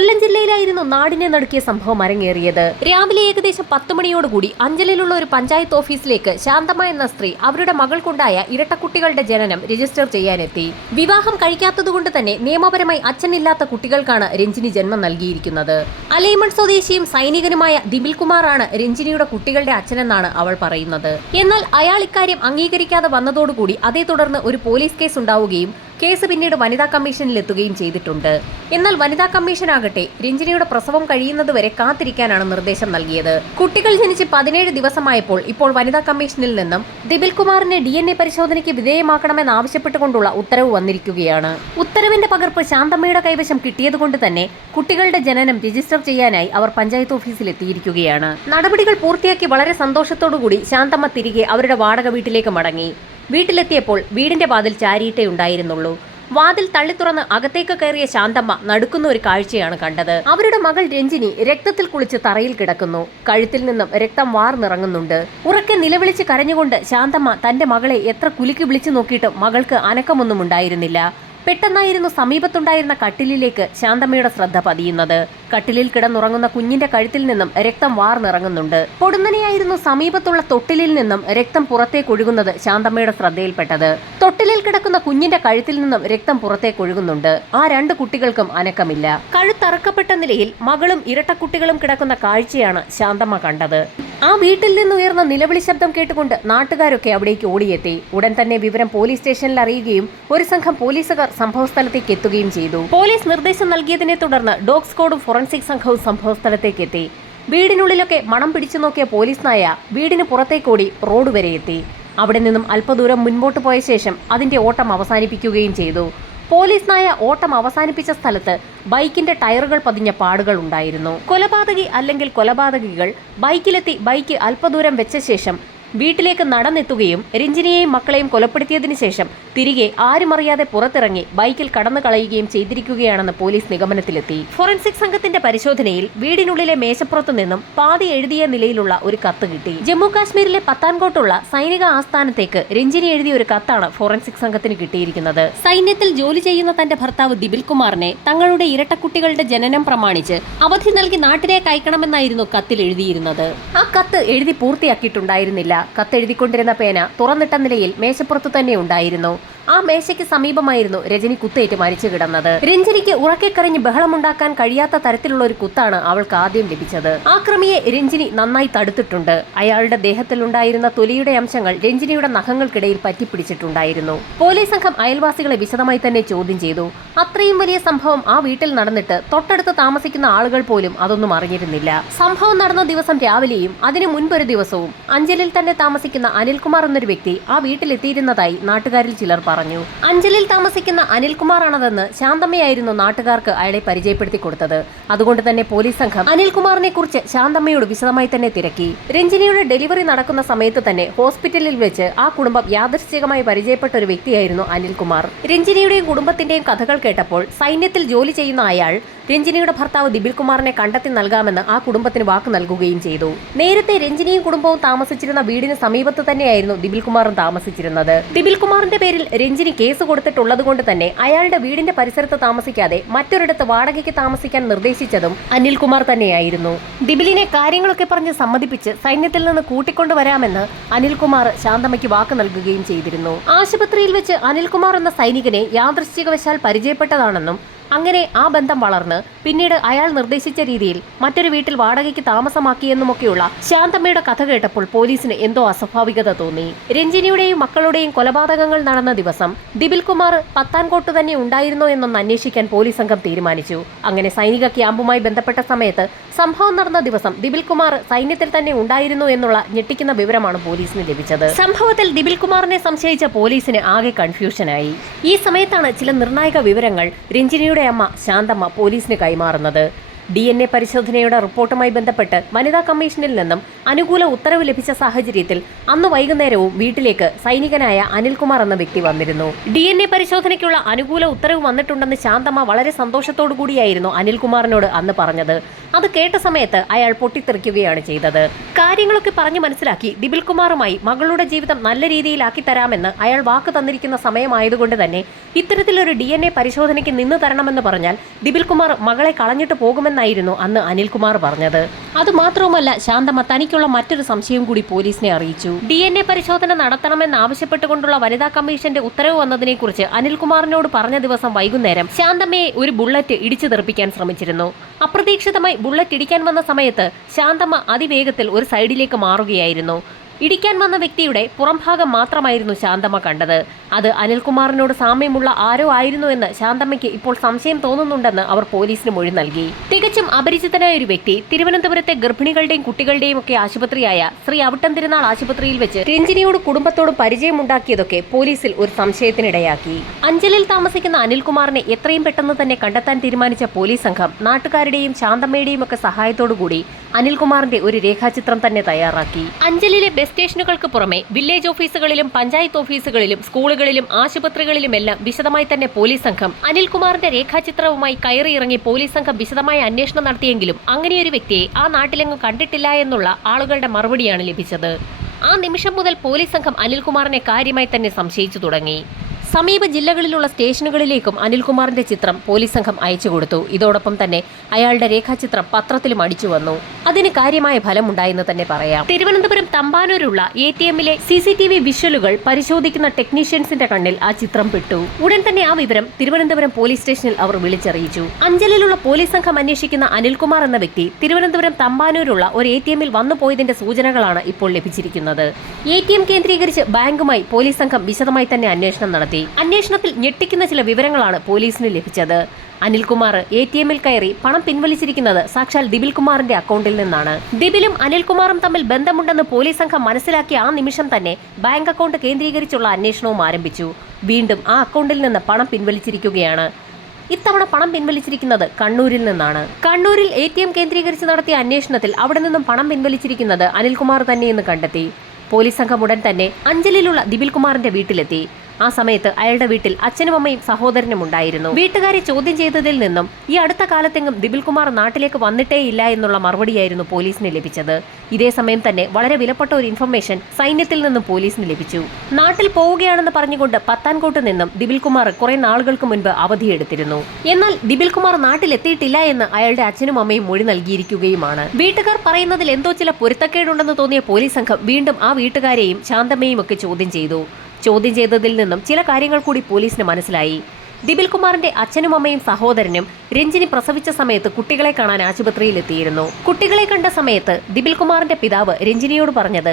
കൊല്ലം ജില്ലയിലായിരുന്നു നാടിനെ നടുക്കിയ സംഭവം അരങ്ങേറിയത്. രാവിലെ ഏകദേശം 10 മണിയോടുകൂടി അഞ്ചലിലുള്ള ഒരു പഞ്ചായത്ത് ഓഫീസിലേക്ക് ശാന്തമ്മ എന്ന സ്ത്രീ അവരുടെ മകൾക്കുണ്ടായ ഇരട്ടക്കുട്ടികളുടെ ജനനം രജിസ്റ്റർ ചെയ്യാനെത്തി. വിവാഹം കഴിക്കാത്തതുകൊണ്ട് തന്നെ നിയമപരമായി അച്ഛനില്ലാത്ത കുട്ടികൾക്കാണ് രഞ്ജിനി ജന്മം നൽകിയിരിക്കുന്നത്. അലൈമൺ സ്വദേശിയും സൈനികനുമായ ദിബിൽ കുമാറാണ് രഞ്ജിനിയുടെ കുട്ടികളുടെ അച്ഛനെന്നാണ് അവൾ പറയുന്നത്. എന്നാൽ അയാൾ ഇക്കാര്യം അംഗീകരിക്കാതെ വന്നതോടുകൂടി അതേ തുടർന്ന് ഒരു പോലീസ് കേസ് ഉണ്ടാവുകയും കേസ് പിന്നീട് വനിതാ കമ്മീഷനിൽ എത്തുകയും ചെയ്തിട്ടുണ്ട്. എന്നാൽ വനിതാ കമ്മീഷനാകട്ടെ രഞ്ജിനിയുടെ പ്രസവം കഴിയുന്നതുവരെ കാത്തിരിക്കാനാണ് നിർദ്ദേശം നൽകിയത്. കുട്ടികൾ ജനിച്ച് 17 ദിവസമായപ്പോൾ ഇപ്പോൾ വനിതാ കമ്മീഷനിൽ നിന്നും ദിബിൽ കുമാറിനെ DNA പരിശോധനയ്ക്ക് വിധേയമാക്കണമെന്നാവശ്യപ്പെട്ടുകൊണ്ടുള്ള ഉത്തരവ് വന്നിരിക്കുകയാണ്. ഉത്തരവിന്റെ പകർപ്പ് ശാന്തമ്മയുടെ കൈവശം കിട്ടിയതുകൊണ്ട് തന്നെ കുട്ടികളുടെ ജനനം രജിസ്റ്റർ ചെയ്യാനായി അവർ പഞ്ചായത്ത് ഓഫീസിൽ എത്തിയിരിക്കുകയാണ്. നടപടികൾ പൂർത്തിയാക്കി വളരെ സന്തോഷത്തോടുകൂടി ശാന്തമ്മ തിരികെ അവരുടെ വാടക വീട്ടിലേക്ക് മടങ്ങി. വീട്ടിലെത്തിയപ്പോൾ വീടിന്റെ വാതിൽ ചാരിയിട്ടേ ഉണ്ടായിരുന്നുള്ളൂ. വാതിൽ തള്ളിത്തുറന്ന് അകത്തേക്ക് കയറിയ ശാന്തമ്മ നടുക്കുന്ന ഒരു കാഴ്ചയാണ് കണ്ടത്. അവരുടെ മകൾ രഞ്ജിനി രക്തത്തിൽ കുളിച്ച് തറയിൽ കിടക്കുന്നു. കഴുത്തിൽ നിന്നും രക്തം വാർന്നിറങ്ങുന്നുണ്ട്. ഉറക്കെ നിലവിളിച്ച് കരഞ്ഞുകൊണ്ട് ശാന്തമ്മ തന്റെ മകളെ എത്ര കുലുക്കി വിളിച്ചു നോക്കിയിട്ടും മകൾക്ക് അനക്കമൊന്നും ഉണ്ടായിരുന്നില്ല. പെട്ടെന്നായിരുന്നു സമീപത്തുണ്ടായിരുന്ന കട്ടിലിലേക്ക് ശാന്തമ്മയുടെ ശ്രദ്ധ പതിയുന്നത്. കട്ടിലിൽ കിടന്നുറങ്ങുന്ന കുഞ്ഞിന്റെ കഴുത്തിൽ നിന്നും രക്തം വാർന്നിറങ്ങുന്നുണ്ട്. പൊടുന്നനെയായിരുന്നു സമീപത്തുള്ള തൊട്ടിലിൽ നിന്നും രക്തം പുറത്തേക്കൊഴുകുന്നത് ശാന്തമ്മയുടെ ശ്രദ്ധയിൽപ്പെട്ടത്. തൊട്ടിലിൽ കിടക്കുന്ന കുഞ്ഞിന്റെ കഴുത്തിൽ നിന്നും രക്തം പുറത്തേക്കൊഴുകുന്നുണ്ട്. ആ 2 കുട്ടികൾക്കും അനക്കമില്ല. കഴുത്തറക്കപ്പെട്ട നിലയിൽ മകളും ഇരട്ടക്കുട്ടികളും കിടക്കുന്ന കാഴ്ചയാണ് ശാന്തമ്മ കണ്ടത്. ആ വീട്ടിൽ നിന്നുയർന്ന നിലവിളി ശബ്ദം കേട്ടുകൊണ്ട് നാട്ടുകാരൊക്കെ അവിടേക്ക് ഓടിയെത്തി. ഉടൻ തന്നെ വിവരം പോലീസ് സ്റ്റേഷനിൽ അറിയുകയും ഒരു സംഘം പോലീസുകാർ സംഭവസ്ഥലത്തേക്ക് എത്തുകയും ചെയ്തു. പോലീസ് നിർദ്ദേശം നൽകിയതിനെ തുടർന്ന് ഡോഗ് സ്ക്വാഡും ഫോറൻസിക് സംഘവും സംഭവസ്ഥലത്തേക്ക് എത്തി. വീടിനുള്ളിലൊക്കെ മണം പിടിച്ചു നോക്കിയ പോലീസ് നായ വീടിന് പുറത്തേക്കോടി റോഡ് വരെ എത്തി. അവിടെ നിന്നും അല്പദൂരം മുൻപോട്ട് പോയ ശേഷം അതിന്റെ ഓട്ടം അവസാനിപ്പിക്കുകയും ചെയ്തു. പോലീസ് നായ ഓട്ടം അവസാനിപ്പിച്ച സ്ഥലത്ത് ബൈക്കിന്റെ ടയറുകൾ പതിഞ്ഞ പാടുകൾ ഉണ്ടായിരുന്നു. കൊലപാതകി അല്ലെങ്കിൽ കൊലപാതകികൾ ബൈക്കിലെത്തി ബൈക്ക് അല്പദൂരം വെച്ച ശേഷം വീട്ടിലേക്ക് നടന്നെത്തുകയും രഞ്ജിനിയെയും മക്കളെയും കൊലപ്പെടുത്തിയതിനു ശേഷം തിരികെ ആരുമറിയാതെ പുറത്തിറങ്ങി ബൈക്കിൽ കടന്നു കളയുകയും ചെയ്തിരിക്കുകയാണെന്ന് പോലീസ് നിഗമനത്തിലെത്തി. ഫോറൻസിക് സംഘത്തിന്റെ പരിശോധനയിൽ വീടിനുള്ളിലെ മേശപ്പുറത്തു നിന്നും പാതി എഴുതിയ നിലയിലുള്ള ഒരു കത്ത് കിട്ടി. ജമ്മു കാശ്മീരിലെ പത്താൻകോട്ടുള്ള സൈനിക ആസ്ഥാനത്തേക്ക് രഞ്ജിനി എഴുതിയ ഒരു കത്താണ് ഫോറൻസിക് സംഘത്തിന് കിട്ടിയിരിക്കുന്നത്. സൈന്യത്തിൽ ജോലി ചെയ്യുന്ന തന്റെ ഭർത്താവ് ദിബിൽ കുമാറിനെ തങ്ങളുടെ ഇരട്ടക്കുട്ടികളുടെ ജനനം പ്രമാണിച്ച് അവധി നൽകി നാട്ടിലേക്ക് അയക്കണമെന്നായിരുന്നു കത്തിൽ എഴുതിയിരുന്നത്. ആ കത്ത് എഴുതി പൂർത്തിയാക്കിയിട്ടുണ്ടായിരുന്നില്ല. കത്തെഴുതിക്കൊണ്ടിരുന്ന പേന തുറന്നിട്ട നിലയിൽ മേശപ്പുറത്തു തന്നെ ഉണ്ടായിരുന്നു. ആ മേശയ്ക്ക് സമീപമായിരുന്നു രജനി കുത്തേറ്റ് മരിച്ചു കിടന്നത്. രഞ്ജിനിക്ക് ഉറക്കെ കരഞ്ഞ് ബഹളമുണ്ടാക്കാൻ കഴിയാത്ത തരത്തിലുള്ള ഒരു കുത്താണ് അവൾക്ക് ആദ്യം ലഭിച്ചത്. ആക്രമിയെ രഞ്ജിനി നന്നായി തടുത്തിട്ടുണ്ട്. അയാളുടെ ദേഹത്തിലുണ്ടായിരുന്ന തൊലിയുടെ അംശങ്ങൾ രഞ്ജിനിയുടെ നഖങ്ങൾക്കിടയിൽ പറ്റിപ്പിടിച്ചിട്ടുണ്ടായിരുന്നു. പോലീസ് സംഘം അയൽവാസികളെ വിശദമായി തന്നെ ചോദ്യം ചെയ്തു. അത്രയും വലിയ സംഭവം ആ വീട്ടിൽ നടന്നിട്ട് തൊട്ടടുത്ത് താമസിക്കുന്ന ആളുകൾ പോലും അതൊന്നും അറിഞ്ഞിരുന്നില്ല. സംഭവം നടന്ന ദിവസം രാവിലെയും അതിനു മുൻപൊരു ദിവസവും അഞ്ചലിൽ തന്നെ താമസിക്കുന്ന അനിൽകുമാർ എന്നൊരു വ്യക്തി ആ വീട്ടിലെത്തിയിരുന്നതായി നാട്ടുകാരിൽ ചിലർ പറഞ്ഞു. അഞ്ചലിൽ താമസിക്കുന്ന അനിൽകുമാറാണതെന്ന് ശാന്തമ്മയായിരുന്നു നാട്ടുകാർക്ക് അയാളെ പരിചയപ്പെടുത്തി കൊടുത്തത്. അതുകൊണ്ട് തന്നെ പോലീസ് സംഘം അനിൽകുമാറിനെ കുറിച്ച് ശാന്തമ്മയോട് വിശദമായി തന്നെ തിരക്കി. രഞ്ജിനിയുടെ ഡെലിവറി നടക്കുന്ന സമയത്ത് തന്നെ ഹോസ്പിറ്റലിൽ വെച്ച് ആ കുടുംബം യാദൃശ്ചികമായി പരിചയപ്പെട്ട ഒരു വ്യക്തിയായിരുന്നു അനിൽകുമാർ. രഞ്ജിനിയുടെയും കുടുംബത്തിന്റെയും കഥകൾ കേട്ടപ്പോൾ സൈന്യത്തിൽ ജോലി ചെയ്യുന്ന അയാൾ രഞ്ജിനിയുടെ ഭർത്താവ് ദിബിൽ കുമാറിനെ കണ്ടെത്തി നൽകാമെന്ന് ആ കുടുംബത്തിന് വാക്ക് നൽകുകയും ചെയ്തു. നേരത്തെ രഞ്ജിനിയും കുടുംബവും താമസിച്ചിരുന്ന വീടിന് സമീപത്ത് തന്നെയായിരുന്നു ദിബിൽ കുമാറും താമസിച്ചിരുന്നത്. ദിബിൽ കുമാറിന്റെ പേരിൽ രഞ്ജിനി കേസ് കൊടുത്തിട്ടുള്ളത് കൊണ്ട് തന്നെ അയാളുടെ വീടിന്റെ പരിസരത്ത് താമസിക്കാതെ മറ്റൊരിടത്ത് വാടകയ്ക്ക് താമസിക്കാൻ നിർദ്ദേശിച്ചതും അനിൽകുമാർ തന്നെയായിരുന്നു. ദിബിലിനെ കാര്യങ്ങളൊക്കെ പറഞ്ഞ് സമ്മതിപ്പിച്ച് സൈന്യത്തിൽ നിന്ന് കൂട്ടിക്കൊണ്ടുവരാമെന്ന് അനിൽകുമാർ ശാന്തമ്മയ്ക്ക് വാക്ക് നൽകുകയും ചെയ്തിരുന്നു. ആശുപത്രിയിൽ വെച്ച് അനിൽകുമാർ എന്ന സൈനികനെ യാദൃശ്ചികവശാൽ പരിചയപ്പെട്ടതാണെന്നും അങ്ങനെ ആ ബന്ധം വളർന്ന് പിന്നീട് അയാൾ നിർദ്ദേശിച്ച രീതിയിൽ മറ്റൊരു വീട്ടിൽ വാടകയ്ക്ക് താമസമാക്കിയെന്നുമൊക്കെയുള്ള ശാന്തമ്മയുടെ കഥ കേട്ടപ്പോൾ പോലീസിന് എന്തോ അസ്വാഭാവികത തോന്നി. രഞ്ജിനിയുടെയും മക്കളുടെയും കൊലപാതകങ്ങൾ നടന്ന ദിവസം ദിബിൽ കുമാർ പത്താൻകോട്ട് തന്നെ ഉണ്ടായിരുന്നോ എന്നൊന്ന് അന്വേഷിക്കാൻ പോലീസ് സംഘം തീരുമാനിച്ചു. അങ്ങനെ സൈനിക ക്യാമ്പുമായി ബന്ധപ്പെട്ട സമയത്ത് സംഭവം നടന്ന ദിവസം ദിബിൽ കുമാർ സൈന്യത്തിൽ തന്നെ ഉണ്ടായിരുന്നു എന്നുള്ള ഞെട്ടിക്കുന്ന വിവരമാണ് പോലീസിന് ലഭിച്ചത്. സംഭവത്തിൽ ദിബിൽ കുമാറിനെ സംശയിച്ച പോലീസിന് ആകെ കൺഫ്യൂഷനായി. ഈ സമയത്താണ് ചില നിർണായക വിവരങ്ങൾ രഞ്ജിനിയുടെ അമ്മ ശാന്തമ്മ പോലീസിന് കൈമാറുന്നത്. DNA പരിശോധനയുടെ റിപ്പോർട്ടുമായി ബന്ധപ്പെട്ട് വനിതാ കമ്മീഷനിൽ നിന്നും അനുകൂല ഉത്തരവ് ലഭിച്ച സാഹചര്യത്തിൽ അന്ന് വൈകുന്നേരവും വീട്ടിലേക്ക് സൈനികനായ അനിൽകുമാർ എന്ന വ്യക്തി വന്നിരുന്നു. DNA പരിശോധനയ്ക്കുള്ള അനുകൂല ഉത്തരവ് വന്നിട്ടുണ്ടെന്ന് ശാന്തമ്മ വളരെ സന്തോഷത്തോടു കൂടിയായിരുന്നു അനിൽകുമാറിനോട് അന്ന് പറഞ്ഞത്. അത് കേട്ട സമയത്ത് അയാൾ പൊട്ടിത്തെറിക്കുകയാണ് ചെയ്തത്. കാര്യങ്ങളൊക്കെ പറഞ്ഞു മനസ്സിലാക്കി ദിപിൽ കുമാറുമായി മകളുടെ ജീവിതം നല്ല രീതിയിലാക്കി തരാമെന്ന് അയാൾ വാക്ക് തന്നിരിക്കുന്ന സമയമായതുകൊണ്ട് തന്നെ ഇത്തരത്തിലൊരു DNA പരിശോധനയ്ക്ക് നിന്ന് തരണമെന്ന് പറഞ്ഞാൽ ദിപിൽ കുമാർ മകളെ കളഞ്ഞിട്ട് പോകുമെന്നായിരുന്നു അന്ന് അനിൽകുമാർ പറഞ്ഞത്. അതുമാത്രവുമല്ല, ശാന്തമ്മ തനിക്കുള്ള മറ്റൊരു സംശയം കൂടി പോലീസിനെ അറിയിച്ചു. DNA പരിശോധന നടത്തണമെന്ന് ആവശ്യപ്പെട്ടുകൊണ്ടുള്ള വനിതാ കമ്മീഷന്റെ ഉത്തരവ് വന്നതിനെക്കുറിച്ച് അനിൽകുമാറിനോട് പറഞ്ഞ ദിവസം വൈകുന്നേരം ശാന്തമ്മയെ ഒരു ബുള്ളറ്റ് ഇടിച്ചു തെറിപ്പിക്കാൻ ശ്രമിച്ചിരുന്നു. അപ്രതീക്ഷിതമായി ബുള്ളറ്റ് ഇടിക്കാൻ വന്ന സമയത്ത് ശാന്തമ്മ അതിവേഗത്തിൽ ഒരു സൈഡിലേക്ക് മാറുകയായിരുന്നു. ഇടിക്കാൻ വന്ന വ്യക്തിയുടെ പുറംഭാഗം മാത്രമായിരുന്നു ശാന്തമ്മ കണ്ടത്. അത് അനിൽകുമാറിനോട് സാമ്യമുള്ള ആരോ ആയിരുന്നുവെന്ന് ശാന്തമ്മയ്ക്ക് ഇപ്പോൾ സംശയം തോന്നുന്നുണ്ടെന്ന് അവർ പോലീസിന് മൊഴി നൽകി. തികച്ചും അപരിചിതനായ ഒരു വ്യക്തി തിരുവനന്തപുരത്തെ ഗർഭിണികളുടെയും കുട്ടികളുടെയും ഒക്കെ ആശുപത്രിയായ ശ്രീ അവിട്ടം തിരുനാൾ ആശുപത്രിയിൽ വെച്ച് രഞ്ജിനിയോട് കുടുംബത്തോടും പരിചയമുണ്ടാക്കിയതൊക്കെ പോലീസിൽ ഒരു സംശയത്തിനിടയാക്കി. അഞ്ചലിൽ താമസിക്കുന്ന അനിൽകുമാറിനെ എത്രയും പെട്ടെന്ന് തന്നെ കണ്ടെത്താൻ തീരുമാനിച്ച പോലീസ് സംഘം നാട്ടുകാരുടെയും ശാന്തമ്മയുടെയും ഒക്കെ സഹായത്തോടുകൂടി അനിൽകുമാറിന്റെ ഒരു രേഖാചിത്രം തന്നെ തയ്യാറാക്കി. അഞ്ചലിലെ ബസ് സ്റ്റേഷനുകൾക്ക് പുറമെ വില്ലേജ് ഓഫീസുകളിലും പഞ്ചായത്ത് ഓഫീസുകളിലും സ്കൂളുകളിലും ആശുപത്രികളിലുമെല്ലാം വിശദമായി തന്നെ പോലീസ് സംഘം അനിൽകുമാറിന്റെ രേഖാചിത്രവുമായി കയറിയിറങ്ങി പോലീസ് സംഘം വിശദമായ അന്വേഷണം നടത്തിയെങ്കിലും അങ്ങനെയൊരു വ്യക്തിയെ ആ നാട്ടിലെങ്ങും കണ്ടിട്ടില്ല എന്നുള്ള ആളുകളുടെ മറുപടിയാണ് ലഭിച്ചത്. ആ നിമിഷം മുതൽ പോലീസ് സംഘം അനിൽകുമാറിനെ കാര്യമായി തന്നെ സംശയിച്ചു തുടങ്ങി. സമീപ ജില്ലകളിലുള്ള സ്റ്റേഷനുകളിലേക്കും അനിൽകുമാറിന്റെ ചിത്രം പോലീസ് സംഘം അയച്ചു കൊടുത്തു. ഇതോടൊപ്പം തന്നെ അയാളുടെ രേഖാചിത്രം പത്രത്തിലും അടിച്ചു വന്നു. അതിന് കാര്യമായ ഫലമുണ്ടായെന്ന് തന്നെ പറയാം. തിരുവനന്തപുരം തമ്പാനൂരുള്ള ATMലെ CCTV വിഷ്വലുകൾ പരിശോധിക്കുന്ന ടെക്നീഷ്യൻസിന്റെ കണ്ണിൽ ആ ചിത്രം പെട്ടു. ഉടൻ തന്നെ ആ വിവരം തിരുവനന്തപുരം പോലീസ് സ്റ്റേഷനിൽ അവർ വിളിച്ചറിയിച്ചു. അഞ്ചലിലുള്ള പോലീസ് സംഘം അന്വേഷിക്കുന്ന അനിൽകുമാർ എന്ന വ്യക്തി തിരുവനന്തപുരം തമ്പാനൂരുള്ള ഒരു ATMൽ വന്നു പോയതിന്റെ സൂചനകളാണ് ഇപ്പോൾ ലഭിച്ചിരിക്കുന്നത്. ATM കേന്ദ്രീകരിച്ച് ബാങ്കുമായി പോലീസ് സംഘം വിശദമായി തന്നെ അന്വേഷണം നടത്തി. അന്വേഷണത്തിൽ ഞെട്ടിക്കുന്ന ചില വിവരങ്ങളാണ് പോലീസിന് ലഭിച്ചത്. അനിൽകുമാർ ATMൽ കയറി പണം പിൻവലിച്ചിരിക്കുന്നത് സാക്ഷാൽ ദിപിൽ കുമാറിന്റെ അക്കൗണ്ടിൽ നിന്നാണ്. ദിപിലും അനിൽകുമാറും തമ്മിൽ ബന്ധമുണ്ടെന്ന് പോലീസ് സംഘം മനസ്സിലാക്കിയ ആ നിമിഷം തന്നെ ബാങ്ക് അക്കൗണ്ട് കേന്ദ്രീകരിച്ചുള്ള അന്വേഷണവും ആരംഭിച്ചു. വീണ്ടും ആ അക്കൗണ്ടിൽ നിന്ന് പണം പിൻവലിച്ചിരിക്കുകയാണ്. ഇത്തവണ പണം പിൻവലിച്ചിരിക്കുന്നത് കണ്ണൂരിൽ നിന്നാണ്. കണ്ണൂരിൽ ATM കേന്ദ്രീകരിച്ച് നടത്തിയ അന്വേഷണത്തിൽ അവിടെ നിന്നും പണം പിൻവലിച്ചിരിക്കുന്നത് അനിൽകുമാർ തന്നെയെന്ന് കണ്ടെത്തി. പോലീസ് സംഘം ഉടൻ തന്നെ അഞ്ചലിലുള്ള ദിപിൽ കുമാറിന്റെ വീട്ടിലെത്തി. ആ സമയത്ത് അയാളുടെ വീട്ടിൽ അച്ഛനും അമ്മയും സഹോദരനും ഉണ്ടായിരുന്നു. വീട്ടുകാരെ ചോദ്യം ചെയ്തതിൽ നിന്നും ഈ അടുത്ത കാലത്തെങ്ങും ദിപിൽ കുമാർ നാട്ടിലേക്ക് വന്നിട്ടേയില്ല എന്നുള്ള മറുപടിയായിരുന്നു പോലീസിന് ലഭിച്ചത്. ഇതേ സമയം തന്നെ വളരെ വിലപ്പെട്ട ഒരു ഇൻഫർമേഷൻ സൈന്യത്തിൽ നിന്നും പോലീസിന് ലഭിച്ചു. നാട്ടിൽ പോവുകയാണെന്ന് പറഞ്ഞുകൊണ്ട് പത്താൻകോട്ട് നിന്നും ദിപിൽ കുമാർ കുറെ നാളുകൾക്ക് മുൻപ് അവധിയെടുത്തിരുന്നു. എന്നാൽ ദിപിൽ കുമാർ നാട്ടിലെത്തിയിട്ടില്ല എന്ന് അയാളുടെ അച്ഛനും അമ്മയും മൊഴി നൽകിയിരിക്കുകയുമാണ്. വീട്ടുകാർ പറയുന്നതിൽ എന്തോ ചില പൊരുത്തക്കേടുണ്ടെന്ന് തോന്നിയ പോലീസ് സംഘം വീണ്ടും ആ വീട്ടുകാരെയും ശാന്തമ്മയും ഒക്കെ ചോദ്യം ചെയ്തു. ചോദ്യം ചെയ്തതിൽ നിന്നും ചില കാര്യങ്ങൾ കൂടി പോലീസിന് മനസ്സിലായി. ദിപിൽ കുമാറിന്റെ അച്ഛനും അമ്മയും സഹോദരനും രഞ്ജിനി പ്രസവിച്ച സമയത്ത് കുട്ടികളെ കാണാൻ ആശുപത്രിയിൽ എത്തിയിരുന്നു. കുട്ടികളെ കണ്ട സമയത്ത് ദിപിൽ കുമാറിന്റെ പിതാവ് രഞ്ജിനിയോട് പറഞ്ഞത്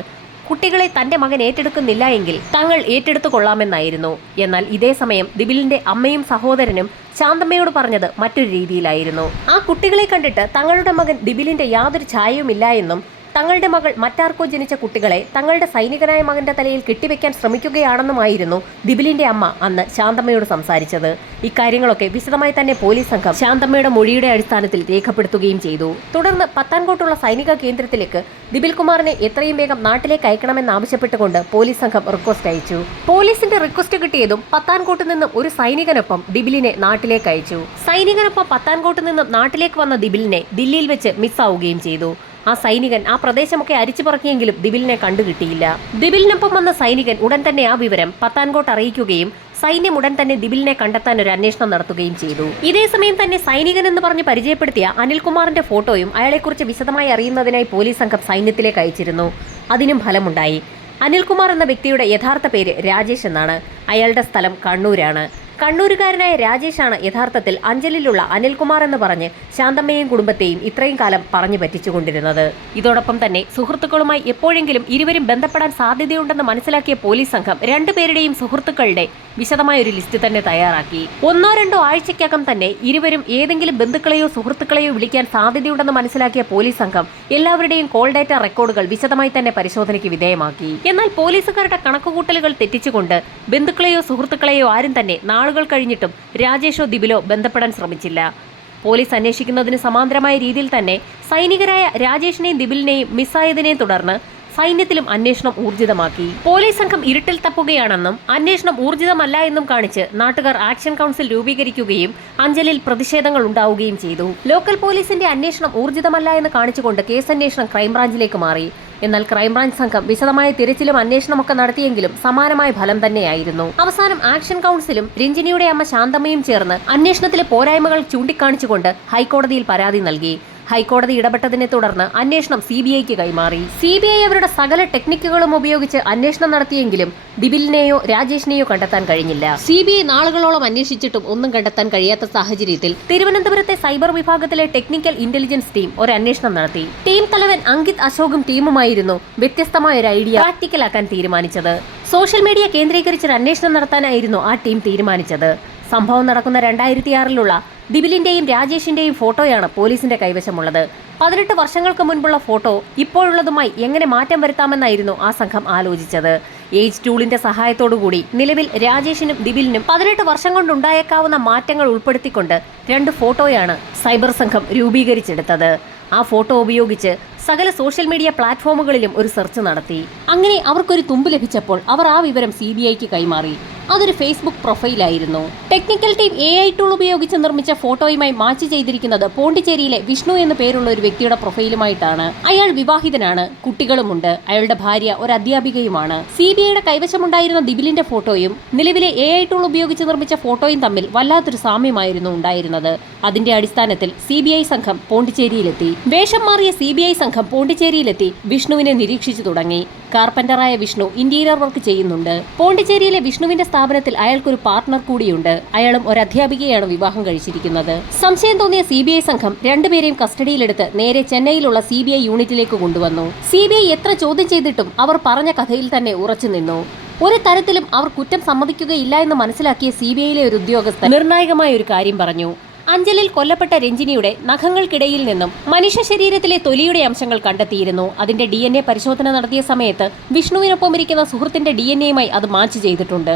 കുട്ടികളെ തന്റെ മകൻ ഏറ്റെടുക്കുന്നില്ല എങ്കിൽ തങ്ങൾ ഏറ്റെടുത്തു കൊള്ളാമെന്നായിരുന്നു. എന്നാൽ ഇതേ സമയം ദിപിലിന്റെ അമ്മയും സഹോദരനും ശാന്തമ്മയോട് പറഞ്ഞത് മറ്റൊരു രീതിയിലായിരുന്നു. ആ കുട്ടികളെ കണ്ടിട്ട് തങ്ങളുടെ മകൻ ദിപിലിന്റെ യാതൊരു ഛായയുമില്ല എന്നും തങ്ങളുടെ മകൾ മറ്റാർക്കോ ജനിച്ച കുട്ടികളെ തങ്ങളുടെ സൈനികനായ മകന്റെ തലയിൽ കെട്ടിവെക്കാൻ ശ്രമിക്കുകയാണെന്നുമായിരുന്നു ദിപിലിന്റെ അമ്മ അന്ന് ശാന്തമ്മയോട് സംസാരിച്ചത്. ഇക്കാര്യങ്ങളൊക്കെ വിശദമായി തന്നെ പോലീസ് സംഘം ശാന്തമ്മയുടെ മൊഴിയുടെ അടിസ്ഥാനത്തിൽ രേഖപ്പെടുത്തുകയും ചെയ്തു. തുടർന്ന് പത്താൻകോട്ടുള്ള സൈനിക കേന്ദ്രത്തിലേക്ക് ദിപിൽ കുമാറിനെ എത്രയും വേഗം നാട്ടിലേക്ക് അയക്കണമെന്നാവശ്യപ്പെട്ടുകൊണ്ട് പോലീസ് സംഘം റിക്വസ്റ്റ് അയച്ചു. പോലീസിന്റെ റിക്വസ്റ്റ് കിട്ടിയതും പത്താൻകോട്ട് നിന്നും ഒരു സൈനികനൊപ്പം ദിപിലിനെ നാട്ടിലേക്ക് അയച്ചു. സൈനികനൊപ്പം പത്താൻകോട്ട് നിന്നും നാട്ടിലേക്ക് വന്ന ദിപിലിനെ ദില്ലിയിൽ വെച്ച് മിസ്സാവുകയും ചെയ്തു. ആ സൈനികൻ ആ പ്രദേശമൊക്കെ അരിച്ചു പറക്കിയെങ്കിലും ദിപിലിനെ കണ്ടുകിട്ടിയില്ല. ദിപിലിനൊപ്പം വന്ന സൈനികൻ ഉടൻ തന്നെ ആ വിവരം പത്താൻകോട്ട് അറിയിക്കുകയും സൈന്യം ഉടൻ തന്നെ ദിപിലിനെ കണ്ടെത്താൻ ഒരു അന്വേഷണം നടത്തുകയും ചെയ്തു. ഇതേ സമയം തന്നെ സൈനികൻ എന്ന് പറഞ്ഞ് പരിചയപ്പെടുത്തിയ അനിൽകുമാറിന്റെ ഫോട്ടോയും അയാളെക്കുറിച്ച് വിശദമായി അറിയുന്നതിനായി പോലീസ് സംഘം സൈന്യത്തിലേക്ക് അയച്ചിരുന്നു. അതിനും ഫലമുണ്ടായി. അനിൽകുമാർ എന്ന വ്യക്തിയുടെ യഥാർത്ഥ പേര് രാജേഷ് എന്നാണ്. അയാളുടെ സ്ഥലം കണ്ണൂരാണ്. കണ്ണൂരുകാരനായ രാജേഷാണ് യഥാർത്ഥത്തിൽ അഞ്ചലിലുള്ള അനിൽകുമാർ എന്ന് പറഞ്ഞ് ശാന്തമ്മയെയും കുടുംബത്തെയും ഇത്രയും കാലം പറഞ്ഞു പറ്റിച്ചുകൊണ്ടിരുന്നത്. ഇതോടൊപ്പം തന്നെ സുഹൃത്തുക്കളുമായി എപ്പോഴെങ്കിലും ഇരുവരും ബന്ധപ്പെടാൻ സാധ്യതയുണ്ടെന്ന് മനസ്സിലാക്കിയ പോലീസ് സംഘം രണ്ടുപേരുടെയും സുഹൃത്തുക്കളുടെ വിശദമായ ഒരു ലിസ്റ്റ് തന്നെ തയ്യാറാക്കി. 1-2 ആഴ്ചയ്ക്കകം തന്നെ ഇരുവരും ഏതെങ്കിലും ബന്ധുക്കളെയോ സുഹൃത്തുക്കളെയോ വിളിക്കാൻ സാധ്യതയുണ്ടെന്ന് മനസ്സിലാക്കിയ പോലീസ് സംഘം എല്ലാവരുടെയും കോൾ ഡേറ്റ റെക്കോർഡുകൾ വിശദമായി തന്നെ പരിശോധനയ്ക്ക് വിധേയമാക്കി. എന്നാൽ പോലീസുകാരുടെ കണക്കുകൂട്ടലുകൾ തെറ്റിച്ചുകൊണ്ട് ബന്ധുക്കളെയോ സുഹൃത്തുക്കളെയോ ആരും തന്നെ നാളുകൾ കഴിഞ്ഞിട്ടും രാജേഷോ ദിപിലോ ബന്ധപ്പെടാൻ ശ്രമിച്ചില്ല. പോലീസ് അന്വേഷിക്കുന്നതിന് സമാന്തരമായ രീതിയിൽ തന്നെ സൈനികരായ രാജേഷിനെയും ദിപിലിനെയും മിസ്സായതിനെ തുടർന്ന് സൈന്യത്തിലും അന്വേഷണം ഊർജിതമാക്കി. പോലീസ് സംഘം ഇരുട്ടിൽ തപ്പുകയാണെന്നും അന്വേഷണം ഊർജിതമല്ല എന്നും കാണിച്ച് നാട്ടുകാർ ആക്ഷൻ കൗൺസിൽ രൂപീകരിക്കുകയും അഞ്ചലിൽ പ്രതിഷേധങ്ങൾ ഉണ്ടാവുകയും ചെയ്തു. ലോക്കൽ പോലീസിന്റെ അന്വേഷണം ഊർജിതമല്ല എന്ന് കാണിച്ചുകൊണ്ട് കേസന്വേഷണം ക്രൈംബ്രാഞ്ചിലേക്ക് മാറി. എന്നാൽ ക്രൈംബ്രാഞ്ച് സംഘം വിശദമായ തിരച്ചിലും അന്വേഷണമൊക്കെ നടത്തിയെങ്കിലും സമാനമായ ഫലം തന്നെയായിരുന്നു. അവസാനം ആക്ഷൻ കൗൺസിലും രഞ്ജിനിയുടെ അമ്മ ശാന്തമ്മയും ചേർന്ന് അന്വേഷണത്തിലെ പോരായ്മകൾ ചൂണ്ടിക്കാണിച്ചുകൊണ്ട് ഹൈക്കോടതിയിൽ പരാതി നൽകി. ഹൈക്കോടതി ഇടപെട്ടതിനെ തുടർന്ന് അന്വേഷണം CBIക്ക് കൈമാറി. CBI അവരുടെ സകല ടെക്നിക്കുകളും ഉപയോഗിച്ച് അന്വേഷണം നടത്തിയെങ്കിലും ദിബിലിനെയോ രാജേഷിനെയോ കണ്ടെത്താൻ കഴിഞ്ഞില്ല. CBI നാളുകളോളം അന്വേഷിച്ചിട്ടും ഒന്നും കണ്ടെത്താൻ കഴിയാത്ത സാഹചര്യത്തിൽ തിരുവനന്തപുരത്തെ സൈബർ വിഭാഗത്തിലെ ടെക്നിക്കൽ ഇന്റലിജൻസ് ടീം ഒരു അന്വേഷണം നടത്തി. ടീം തലവൻ അങ്കിത് അശോകും ടീമുമായിരുന്നു വ്യത്യസ്തമായ ഒരു ഐഡിയ പ്രാക്ടിക്കലാക്കാൻ തീരുമാനിച്ചത്. സോഷ്യൽ മീഡിയ കേന്ദ്രീകരിച്ചൊരു അന്വേഷണം നടത്താനായിരുന്നു ആ ടീം തീരുമാനിച്ചത്. സംഭവം നടക്കുന്ന 2006-ലുള്ള ദിബിലിന്റെയും രാജേഷിന്റെയും ഫോട്ടോയാണ് പോലീസിന്റെ കൈവശമുള്ളത്. 18 വർഷങ്ങൾക്ക് മുൻപുള്ള ഫോട്ടോ ഇപ്പോഴുള്ളതുമായി എങ്ങനെ മാറ്റം വരുത്താമെന്നായിരുന്നു ആ സംഘം ആലോചിച്ചത്. ഏജ് ടൂളിന്റെ സഹായത്തോടുകൂടി നിലവിൽ രാജേഷിനും ദിബിലിനും 18 വർഷം കൊണ്ടുണ്ടായേക്കാവുന്ന മാറ്റങ്ങൾ ഉൾപ്പെടുത്തിക്കൊണ്ട് 2 ഫോട്ടോയാണ് സൈബർ സംഘം രൂപീകരിച്ചെടുത്തത്. ആ ഫോട്ടോ ഉപയോഗിച്ച് സകല സോഷ്യൽ മീഡിയ പ്ലാറ്റ്ഫോമുകളിലും ഒരു സെർച്ച് നടത്തി. അങ്ങനെ അവർക്കൊരു തുമ്പ് ലഭിച്ചപ്പോൾ അവർ ആ വിവരം CBIക്ക് കൈമാറി. അതൊരു ഫേസ്ബുക്ക് പ്രൊഫൈലായിരുന്നു. ടെക്നിക്കൽ ടീം AI ടൂൾ ഉപയോഗിച്ച് നിർമ്മിച്ച ഫോട്ടോയുമായി മാച്ച് ചെയ്തിരിക്കുന്നത് പോണ്ടിച്ചേരിയിലെ വിഷ്ണു എന്നു പേരുള്ള ഒരു വ്യക്തിയുടെ പ്രൊഫൈലുമായിട്ടാണ്. അയാൾ വിവാഹിതനാണ്, കുട്ടികളുമുണ്ട്. അയാളുടെ ഭാര്യ ഒരു അധ്യാപികയുമാണ്. CBIയുടെ കൈവശമുണ്ടായിരുന്ന ദിബിലിന്റെ ഫോട്ടോയും നിലവിലെ AI ടൂൾ ഉപയോഗിച്ച് നിർമ്മിച്ച ഫോട്ടോയും തമ്മിൽ വല്ലാത്തൊരു സാമ്യമായിരുന്നു ഉണ്ടായിരുന്നത്. അതിന്റെ അടിസ്ഥാനത്തിൽ CBI സംഘം പോണ്ടിച്ചേരിയിലെത്തി. വേഷം മാറിയ CBI സംഘം പോണ്ടിച്ചേരിയിലെത്തി വിഷ്ണുവിനെ നിരീക്ഷിച്ചു തുടങ്ങി. കാർപ്പന്ററായ വിഷ്ണു ഇന്റീരിയർ വർക്ക് ചെയ്യുന്നുണ്ട്. പോണ്ടിച്ചേരിയിലെ വിഷ്ണുവിന്റെ സ്ഥാപനത്തിൽ അയാൾക്കൊരു പാർട്ണർ കൂടിയുണ്ട്. അയാളും ഒരു അധ്യാപികയാണ് വിവാഹം കഴിച്ചിരിക്കുന്നത്. സംശയം തോന്നിയ CBI സംഘം രണ്ടുപേരെയും കസ്റ്റഡിയിലെടുത്ത് നേരെ ചെന്നൈയിലുള്ള CBI യൂണിറ്റിലേക്ക് കൊണ്ടുവന്നു. CBI എത്ര ചോദ്യം ചെയ്തിട്ടും അവർ പറഞ്ഞ കഥയിൽ തന്നെ ഉറച്ചു നിന്നു. ഒരു തരത്തിലും അവർ കുറ്റം സമ്മതിക്കുകയില്ല എന്ന് മനസ്സിലാക്കിയ CBIയിലെ ഒരു ഉദ്യോഗസ്ഥൻ നിർണായകമായ ഒരു കാര്യം പറഞ്ഞു. അഞ്ചലിൽ കൊല്ലപ്പെട്ട രഞ്ജിനിയുടെ നഖങ്ങൾക്കിടയിൽ നിന്നും മനുഷ്യ ശരീരത്തിലെ തൊലിയുടെ അംശങ്ങൾ കണ്ടെത്തിയിരുന്നു. അതിന്റെ DNA പരിശോധന നടത്തിയ സമയത്ത് വിഷ്ണുവിനൊപ്പം ഇരിക്കുന്ന സുഹൃത്തിന്റെ DNAയുമായി അത് മാച്ച് ചെയ്തിട്ടുണ്ട്.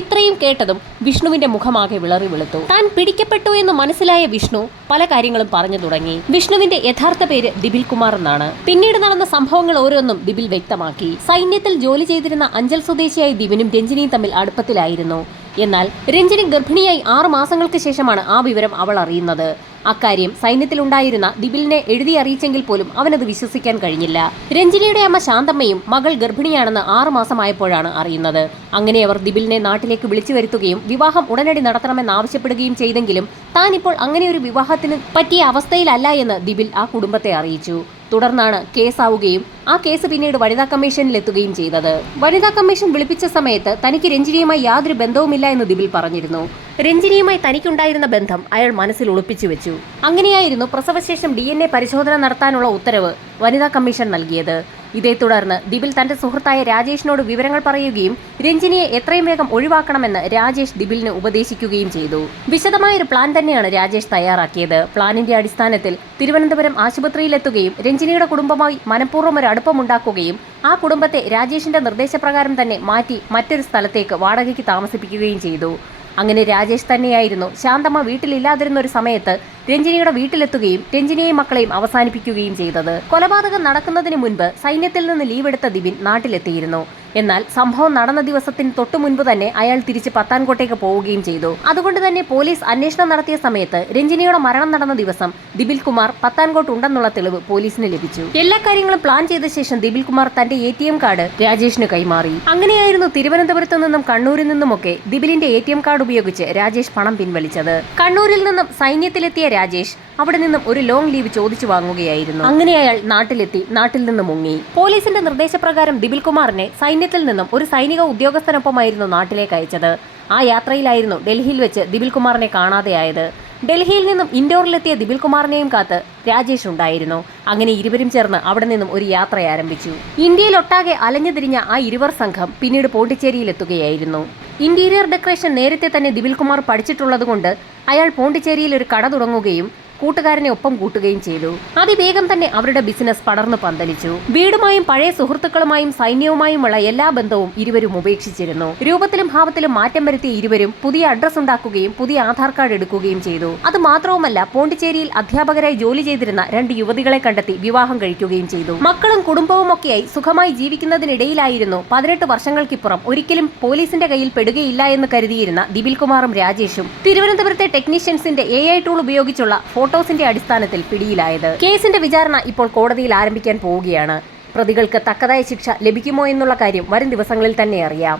ഇത്രയും കേട്ടതും വിഷ്ണുവിന്റെ മുഖമാകെ വിളറി വെളുത്തു. താൻ പിടിക്കപ്പെട്ടു എന്ന് മനസ്സിലായ വിഷ്ണു പല കാര്യങ്ങളും പറഞ്ഞു തുടങ്ങി. വിഷ്ണുവിന്റെ യഥാർത്ഥ പേര് ദിബിൽ കുമാർ എന്നാണ്. പിന്നീട് നടന്ന സംഭവങ്ങൾ ഓരോന്നും ദിബിൽ വ്യക്തമാക്കി. സൈന്യത്തിൽ ജോലി ചെയ്തിരുന്ന അഞ്ചൽ സ്വദേശിയായ ദിബിനും രഞ്ജിനിയും തമ്മിൽ അടുപ്പത്തിലായിരുന്നു. എന്നാൽ രഞ്ജിനി ഗർഭിണിയായി 6 മാസങ്ങൾക്ക് ശേഷമാണ് ആ വിവരം അവൾ അറിയുന്നത്. അക്കാര്യം സൈന്യത്തിലുണ്ടായിരുന്ന ദിബിലിനെ എഴുതി അറിയിച്ചെങ്കിൽ പോലും അവനത് വിശ്വസിക്കാൻ കഴിഞ്ഞില്ല. രഞ്ജിനിയുടെ അമ്മ ശാന്തമ്മയും മകൾ ഗർഭിണിയാണെന്ന് 6 മാസമായപ്പോഴാണ് അറിയുന്നത്. അങ്ങനെ അവർ ദിബിലിനെ നാട്ടിലേക്ക് വിളിച്ചു വരുത്തുകയും വിവാഹം ഉടനടി നടത്തണമെന്ന് ആവശ്യപ്പെടുകയും ചെയ്തെങ്കിലും താൻ ഇപ്പോൾ അങ്ങനെ ഒരു വിവാഹത്തിന് പറ്റിയ അവസ്ഥയിലല്ല എന്ന് ദിബിൽ ആ കുടുംബത്തെ അറിയിച്ചു. തുടർന്നാണ് കേസാവുകയും ആ കേസ് പിന്നീട് വനിതാ കമ്മീഷനിലെത്തുകയും ചെയ്തത്. വനിതാ കമ്മീഷൻ വിളിപ്പിച്ച സമയത്ത് തനിക്ക് രഞ്ജിനിയുമായി യാതൊരു ബന്ധവുമില്ല എന്ന് ദിബിൽ പറഞ്ഞിരുന്നു. രഞ്ജിനിയുമായി തനിക്കുണ്ടായിരുന്ന ബന്ധം അയാൾ മനസ്സിൽ ഒളിപ്പിച്ചു വെച്ചു. അങ്ങനെയായിരുന്നു പ്രസവശേഷം DNA പരിശോധന നടത്താനുള്ള ഉത്തരവ് വനിതാ കമ്മീഷൻ നൽകിയത്. ഇതേ തുടർന്ന് ദിബിൽ തന്റെ സുഹൃത്തായ രാജേഷിനോട് വിവരങ്ങൾ പറയുകയും രഞ്ജിനിയെ എത്രയും വേഗം ഒഴിവാക്കണമെന്ന് രാജേഷ് ദിബിലിന് ഉപദേശിക്കുകയും ചെയ്തു. വിശദമായൊരു പ്ലാൻ തന്നെയാണ് രാജേഷ് തയ്യാറാക്കിയത്. പ്ലാനിന്റെ അടിസ്ഥാനത്തിൽ തിരുവനന്തപുരം ആശുപത്രിയിലെത്തുകയും രഞ്ജിനിയുടെ കുടുംബമായി മനഃപൂർവ്വം ഒരു അടുപ്പമുണ്ടാക്കുകയും ആ കുടുംബത്തെ രാജേഷിന്റെ നിർദ്ദേശപ്രകാരം തന്നെ മാറ്റി മറ്റൊരു സ്ഥലത്തേക്ക് വാടകയ്ക്ക് താമസിപ്പിക്കുകയും ചെയ്തു. അങ്ങനെ രാജേഷ് തന്നെയായിരുന്നു ശാന്തമ്മ വീട്ടിലില്ലാതിരുന്ന ഒരു സമയത്ത് രഞ്ജിനിയുടെ വീട്ടിലെത്തുകയും രഞ്ജിനിയെയും മക്കളെയും അവസാനിപ്പിക്കുകയും ചെയ്തത്. കൊലപാതകം നടക്കുന്നതിന് മുൻപ് സൈന്യത്തിൽ നിന്ന് ലീവെടുത്ത ദിബിൻ നാട്ടിലെത്തിയിരുന്നു. എന്നാൽ സംഭവം നടന്ന ദിവസത്തിന് തൊട്ടു മുൻപ് തന്നെ അയാൾ തിരിച്ച് പത്താൻകോട്ടേക്ക് പോവുകയും ചെയ്തു. അതുകൊണ്ട് തന്നെ പോലീസ് അന്വേഷണം നടത്തിയ സമയത്ത് രഞ്ജിനിയുടെ മരണം നടന്ന ദിവസം ദിബിൽ കുമാർ പത്താൻകോട്ട് ഉണ്ടെന്നുള്ള തെളിവ് പോലീസിന് ലഭിച്ചു. എല്ലാ കാര്യങ്ങളും പ്ലാൻ ചെയ്ത ശേഷം ദിബിൽ കുമാർ തന്റെ ATM കാർഡ് രാജേഷിന് കൈമാറി. അങ്ങനെയായിരുന്നു തിരുവനന്തപുരത്ത് നിന്നും കണ്ണൂരിൽ നിന്നുമൊക്കെ ദിബിലിന്റെ ATM കാർഡ് ഉപയോഗിച്ച് രാജേഷ് പണം പിൻവലിച്ചത്. കണ്ണൂരിൽ നിന്നും സൈന്യത്തിലെത്തിയ രാജേഷ് അവിടെ നിന്നും ഒരു ലോങ് ലീവ് ചോദിച്ചു വാങ്ങുകയായിരുന്നു. അങ്ങനെ അയാൾ നാട്ടിലെത്തി നാട്ടിൽ നിന്ന് മുങ്ങി. പോലീസിന്റെ നിർദ്ദേശപ്രകാരം ദിബിൽ കുമാറിനെ സൈന്യത്തിൽ നിന്നും ഒരു സൈനിക ഉദ്യോഗസ്ഥനൊപ്പമായിരുന്നു നാട്ടിലേക്ക് അയച്ചത്. ആ യാത്രയിലായിരുന്നു ഡൽഹിയിൽ വെച്ച് ദിബിൽ കുമാറിനെ കാണാതെയായത്. ഡൽഹിയിൽ നിന്നും ഇൻഡോറിലെത്തിയ ദിബിൽ കുമാറിനെയും കാത്ത് രാജേഷ് ഉണ്ടായിരുന്നു. അങ്ങനെ ഇരുവരും ചേർന്ന് അവിടെ നിന്നും ഒരു യാത്ര ആരംഭിച്ചു. ഇന്ത്യയിലൊട്ടാകെ അലഞ്ഞുതിരിഞ്ഞ ആ ഇരുവർ സംഘം പിന്നീട് പോണ്ടിച്ചേരിയിലെത്തുകയായിരുന്നു. ഇന്റീരിയർ ഡെക്കറേഷൻ നേരത്തെ തന്നെ ദിബിൽ കുമാർ പഠിച്ചിട്ടുള്ളതുകൊണ്ട് അയാൾ പോണ്ടിച്ചേരിയിൽ ഒരു കട തുടങ്ങുകയും കൂട്ടുകാരനെ ഒപ്പം കൂട്ടുകയും ചെയ്തു. അതിവേഗം തന്നെ അവരുടെ ബിസിനസ് പടർന്നു പന്തലിച്ചു. വീടുമായും പഴയ സുഹൃത്തുക്കളുമായും സൈന്യവുമായുമുള്ള എല്ലാ ബന്ധവും ഇരുവരും ഉപേക്ഷിച്ചിരുന്നു. രൂപത്തിലും ഭാവത്തിലും മാറ്റം വരുത്തിയ ഇരുവരും പുതിയ അഡ്രസ് ഉണ്ടാക്കുകയും പുതിയ ആധാർ കാർഡ് എടുക്കുകയും ചെയ്തു. അത് മാത്രവുമല്ല, പോണ്ടിച്ചേരിയിൽ അധ്യാപകരായി ജോലി ചെയ്തിരുന്ന 2 യുവതികളെ കണ്ടെത്തി വിവാഹം കഴിക്കുകയും ചെയ്തു. മക്കളും കുടുംബവും ഒക്കെയായി സുഖമായി ജീവിക്കുന്നതിനിടയിലായിരുന്നു 18 വർഷങ്ങൾക്കിപ്പുറം ഒരിക്കലും പോലീസിന്റെ കയ്യിൽ പെടുകയില്ല എന്ന് കരുതിയിരുന്ന ദിപിൽ കുമാറും രാജേഷും തിരുവനന്തപുരത്തെ ടെക്നീഷ്യൻസിന്റെ AI ടൂൾ ഉപയോഗിച്ചുള്ള ഫോട്ടോസിന്റെ അടിസ്ഥാനത്തിൽ പിടിയിലായത്. കേസിന്റെ വിചാരണ ഇപ്പോൾ കോടതിയിൽ ആരംഭിക്കാൻ പോവുകയാണ്. പ്രതികൾക്ക് തക്കതായ ശിക്ഷ ലഭിക്കുമോ എന്നുള്ള കാര്യം വരും ദിവസങ്ങളിൽ തന്നെ അറിയാം.